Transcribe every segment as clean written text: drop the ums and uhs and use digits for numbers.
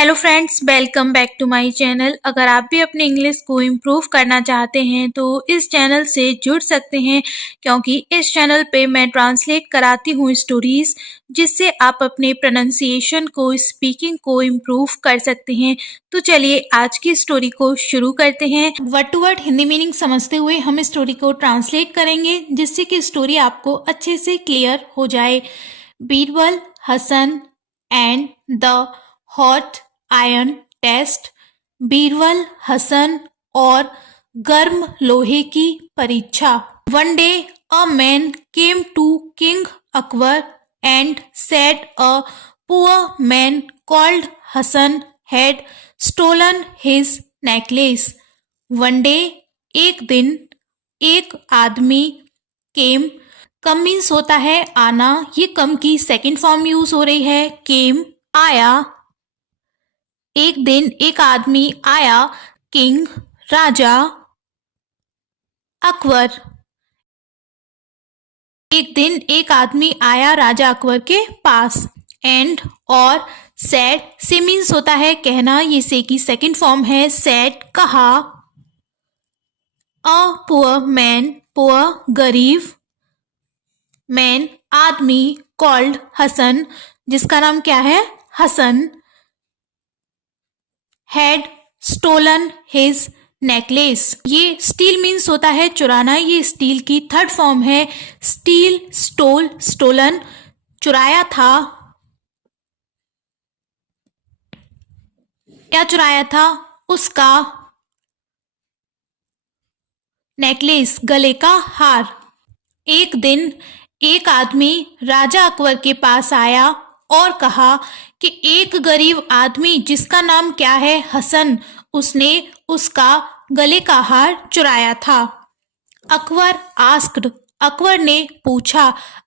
Hello friends, welcome back to my channel. अगर आप भी अपने इंग्लिश को इम्प्रूव करना चाहते हैं तो इस चैनल से जुड़ सकते हैं, क्योंकि इस चैनल पे मैं ट्रांसलेट कराती हूँ स्टोरीज, जिससे आप अपने प्रोनाउंसिएशन को, स्पीकिंग को इम्प्रूव कर सकते हैं। तो चलिए आज की स्टोरी को शुरू करते हैं। Word to word Hindi meaning समझते हुए हम स्टोरी को ट्रांसलेट करेंगे, जिससे कि स्टोरी आपको अच्छे से क्लियर हो जाए। Birbal, Hasan and the hot iron test. Birbal, Hasan और गर्म लोहे की परीक्षा। One day a man came to king Akbar and said a poor man called Hasan had stolen his necklace. One day एक दिन, एक आदमी, केम कम मीन्स होता है आना, ये कम की सेकंड फॉर्म यूज हो रही है। केम आया, एक दिन एक आदमी आया, किंग राजा, अकबर एक दिन एक आदमी आया राजा अकबर के पास। एंड और सेड से मीन्स होता है कहना, ये से की सेकंड फॉर्म है। सेड कहा, अ पुअर मैन पुअर गरीब, मैन आदमी, कॉल्ड हसन जिसका नाम क्या है Hasan, had stolen his necklace. ये स्टील मीन्स होता है चुराना, ये स्टील की थर्ड फॉर्म है। स्टील, स्टोल, स्टोलन चुराया था। क्या चुराया था? उसका नेकलेस, गले का हार। एक दिन एक आदमी राजा अकबर के पास आया और कहा कि एक गरीब आदमी जिसका नाम क्या है हसन, उसने उसका गले का हार चुराया था। अकबर आस्क्ड, अकबर ने पूछा।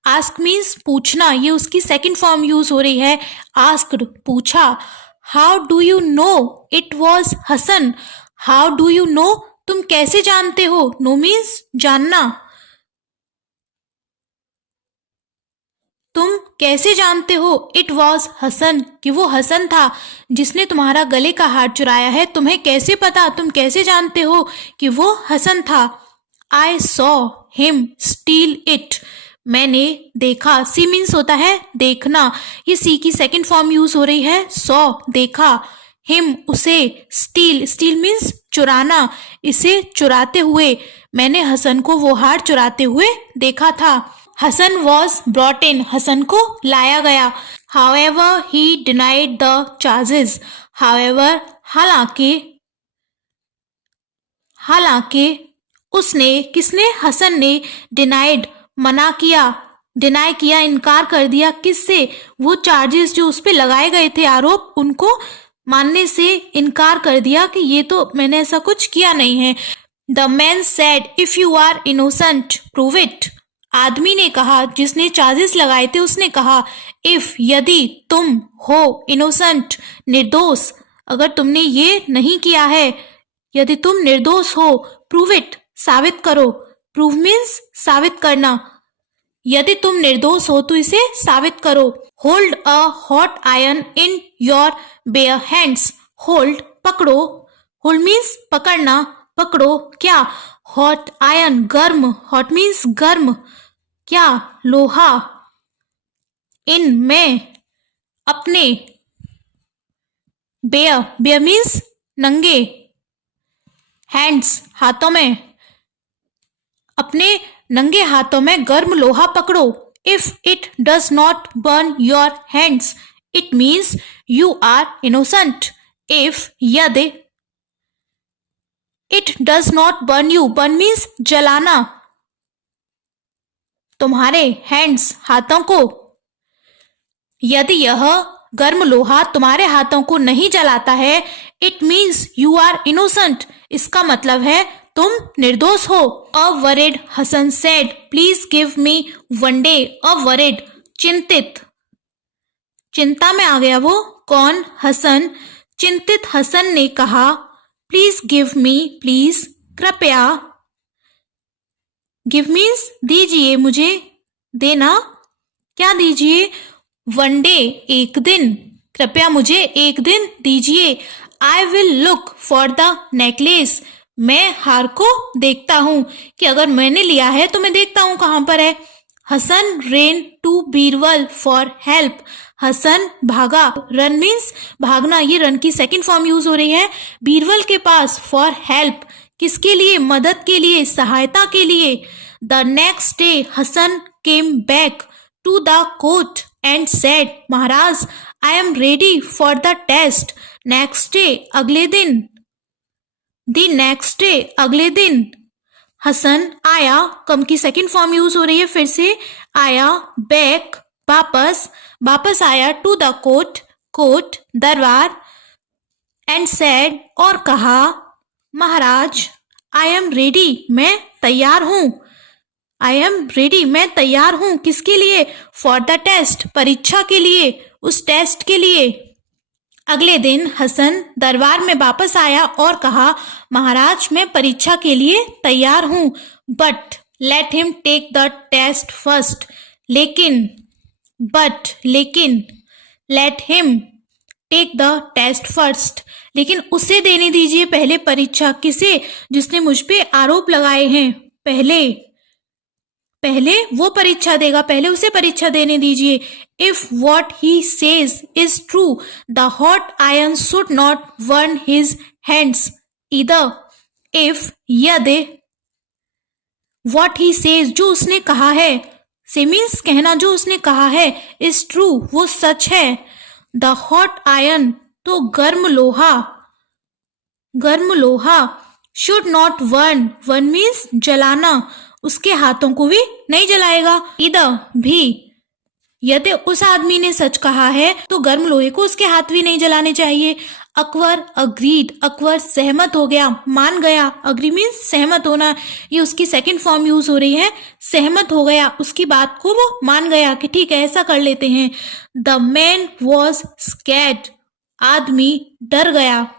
आस्क मीन्स पूछना, ये उसकी सेकंड फॉर्म यूज हो रही है। आस्क्ड पूछा। How do you know it was Hasan? How do you know तुम कैसे जानते हो? नो मीन्स जानना। तुम कैसे जानते हो? इट वॉज हसन, कि वो हसन था जिसने तुम्हारा गले का हार चुराया है। तुम्हें कैसे पता, तुम कैसे जानते हो कि वो हसन था? I saw him still it, मैंने देखा। सी मीन्स होता है देखना, ये सी की सेकंड फॉर्म यूज हो रही है। सॉ देखा, हिम उसे, स्टील, स्टील मीन्स चुराना, इसे चुराते हुए। मैंने हसन को वो हार चुराते हुए देखा था। Hasan was brought in, Hasan को लाया गया। However he denied the charges, however हालांकि, हालांकि उसने, किसने? हसन ने, डिनाइड मना किया, डिनाई किया, इनकार कर दिया। किससे? वो चार्जेस जो उस पे लगाए गए थे, आरोप, उनको मानने से इनकार कर दिया कि ये तो मैंने ऐसा कुछ किया नहीं है। The man said if you are innocent prove it, आदमी ने कहा, जिसने चार्जेस लगाए थे उसने कहा, इफ यदि तुम हो, इनोसेंट निर्दोष, अगर तुमने ये नहीं किया है, यदि तुम निर्दोष हो, प्रूव इट साबित करो। प्रूव मीन्स साबित करना, यदि तुम निर्दोष हो तो इसे साबित करो। Hold a hot iron in your bare hands, hold पकड़ो, होल्ड मीन्स पकड़ना, पकड़ो क्या? हॉट आयरन गर्म, हॉट मीन्स गर्म, क्या? लोहा। इन में, अपने, बेयर, बेयर मीन्स नंगे, हैंड्स हाथों में, अपने नंगे हाथों में गर्म लोहा पकड़ो। If it does not burn your hands, it means you are innocent. If यदि, it does not burn you, burn means जलाना, तुम्हारे हैंड्स हाथों को, यदि यह गर्म लोहा तुम्हारे हाथों को नहीं जलाता है, it means you are innocent, इसका मतलब है तुम निर्दोष हो। A worried Hassan said please give me one day, a worried चिंतित, चिंता में आ गया वो, कौन? हसन। चिंतित हसन ने कहा, प्लीज गिव मी, प्लीज कृपया, गिव मीन्स दीजिए, मुझे देना, क्या दीजिए? वन डे एक दिन, कृपया मुझे एक दिन दीजिए। I will look for the necklace. मैं हार को देखता हूँ कि अगर मैंने लिया है तो मैं देखता हूँ कहाँ पर है। Hassan ran to Birbal for help. Hassan भागा। रन मीन्स भागना, ये रन की सेकंड फॉर्म यूज हो रही है बीरबल के पास फॉर हेल्प, किसके लिए, मदद के लिए, सहायता के लिए। The next day Hasan came back to the court and said, Maharaj I am ready for the test. Next day अगले दिन, द नेक्स्ट डे अगले दिन। हसन आया, कम की सेकंड फॉर्म यूज हो रही है फिर से, आया, बैक वापस, वापस आया, टू द कोर्ट कोर्ट दरबार, एंड सेड और कहा, महाराज आई एम रेडी मैं तैयार हूं। आई एम रेडी मैं तैयार हूं, किसके लिए, फॉर द टेस्ट परीक्षा के लिए, उस टेस्ट के लिए। अगले दिन हसन दरबार में वापस आया और कहा, महाराज मैं परीक्षा के लिए तैयार हूं, but let him take the test first. लेकिन, बट लेकिन, let him take the test first, लेकिन उसे देने दीजिए पहले परीक्षा। किसे, जिसने मुझ पे आरोप लगाए हैं, पहले वो परीक्षा देगा, पहले उसे परीक्षा देने दीजिए। If what he says is true the hot iron should not burn his hands either. If, यदि, वॉट ही सेज जो उसने कहा है, से मीन्स कहना, जो उसने कहा है, इज ट्रू वो सच है। द हॉट आयरन तो गर्म लोहा, should not burn, burn means जलाना, उसके हाथों को भी नहीं जलाएगा। इधर भी, यदि उस आदमी ने सच कहा है तो गर्म लोहे को उसके हाथ भी नहीं जलाने चाहिए। अकबर अग्रीड, अकबर सहमत हो गया, मान गया। अग्री मीन्स सहमत होना, ये उसकी सेकंड फॉर्म यूज हो रही है, सहमत हो गया, उसकी बात को वो मान गया कि ठीक है ऐसा कर लेते हैं। द मैन वॉज स्कैर्ड, आदमी डर गया।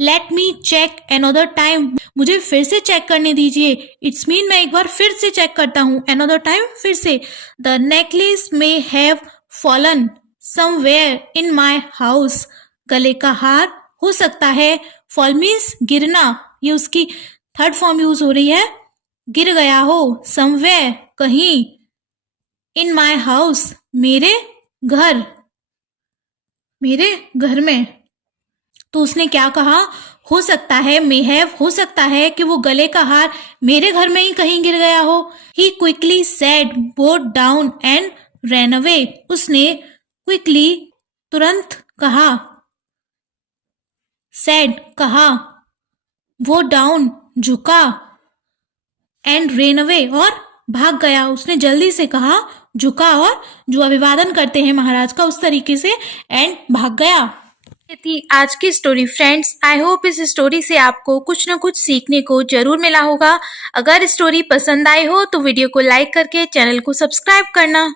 Let me check another time, मुझे फिर से चेक करने दीजिए। इट्स मीन मैं एक बार फिर से चेक करता हूँ, एनदर टाइम फिर से। The necklace may have fallen somewhere in my house, गले का हार हो सकता है, फॉल मीन्स गिरना, ये उसकी थर्ड फॉर्म यूज हो रही है, गिर गया हो, समवेयर कहीं, इन माई हाउस मेरे घर में। तो उसने क्या कहा, हो सकता है, मे हैव हो सकता है कि वो गले का हार मेरे घर में ही कहीं गिर गया हो। He quickly said bowed down and ran away, उसने क्विकली तुरंत कहा, सेड कहा, वो डाउन झुका, एंड रेन अवे और भाग गया। उसने जल्दी से कहा, झुका, और जो अभिवादन करते हैं महाराज का उस तरीके से, एंड भाग गया। ये थी आज की स्टोरी फ्रेंड्स। आई होप इस स्टोरी से आपको कुछ न कुछ सीखने को जरूर मिला होगा। अगर स्टोरी पसंद आई हो तो वीडियो को लाइक करके चैनल को सब्सक्राइब करना।